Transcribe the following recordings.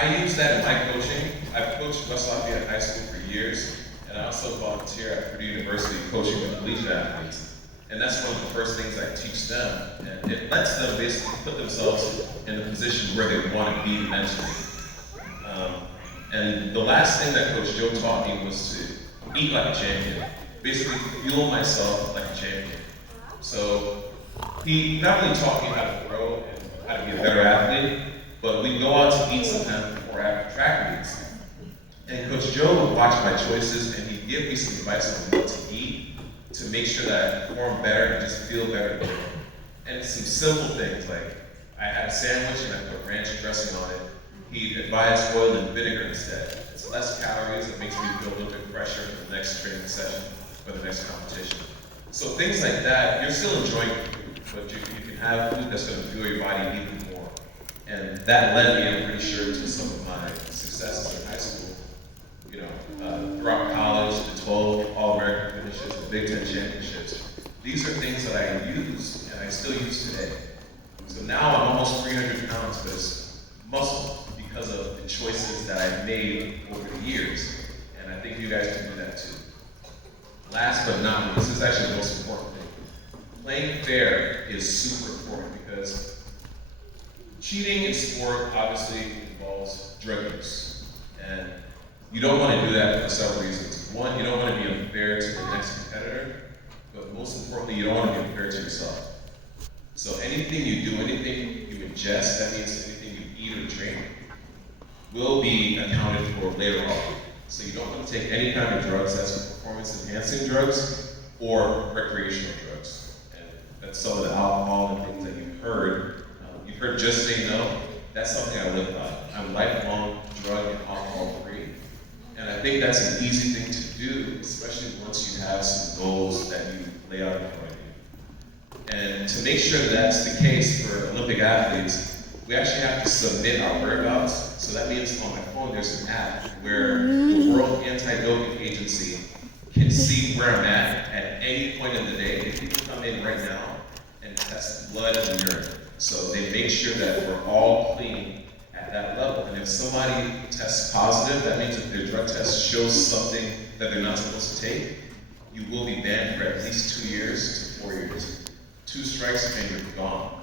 I use that in my coaching. I've coached West Lafayette High School for years, and I also volunteer at Purdue University coaching the collegiate athletes. And that's one of the first things I teach them, and it lets them basically put themselves in a position where they want to be mentally. And the last thing that Coach Joe taught me was to eat like a champion, basically fuel myself like a champion. So he not only taught me how to grow and how to be a better athlete, but we'd go out to eat sometimes before or after track meets. And Coach Joe would watch my choices and he'd give me some advice on what to eat to make sure that I perform better and just feel better. And some simple things like I had a sandwich and I put ranch dressing on it. He'd advise oil and vinegar instead. It's less calories, it makes me feel a little bit fresher for the next training session, for the next competition. So things like that, you're still enjoying food, but you can have food that's going to fuel your body even more. And that led me, I'm pretty sure, to some of my successes in high school. You know, throughout college, the 12 All-American finishes, the Big Ten championships. These are things that I use, and I still use today. So now I'm almost 300 pounds, but it's muscle because of the choices that I've made over the years. And I think you guys can do that too. Last but not least, this is actually the most important thing. Playing fair is super important because cheating in sport obviously involves drug use. And you don't want to do that for several reasons. One, you don't want to be unfair to the next competitor, but most importantly, you don't want to be unfair to yourself. So anything you do, anything you ingest, that means anything you eat or drink, will be accounted for later on. So you don't want to take any kind of drugs that's performance-enhancing drugs or recreational drugs. And that's some of the alcohol and things that you've heard. You've heard just say no. That's something I live by. I'm lifelong drug and alcohol free. And I think that's an easy thing to do, especially once you have some goals that you lay out in front of you. And to make sure that that's the case for Olympic athletes, we actually have to submit our whereabouts. So that means on my phone there's an app where the World Anti-Doping Agency can see where I'm at any point in the day. If people come in right now and test blood and urine. So they make sure that we're all clean at that level. And if somebody tests positive, that means if their drug test shows something that they're not supposed to take, you will be banned for at least 2 years to 4 years. 2 strikes and you're gone.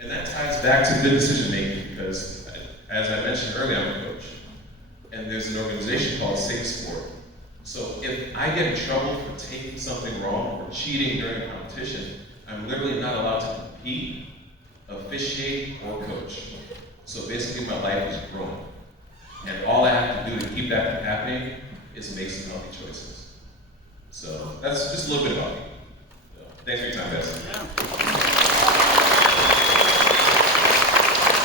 And that ties back to good decision making because, as I mentioned earlier, I'm a coach. And there's an organization called Safe Sport. So if I get in trouble for taking something wrong or cheating during a competition, I'm literally not allowed to compete, officiate, or coach. So basically my life is ruined. And all I have to do to keep that from happening is make some healthy choices. So that's just a little bit about me. So, thanks for your time, guys. Yeah.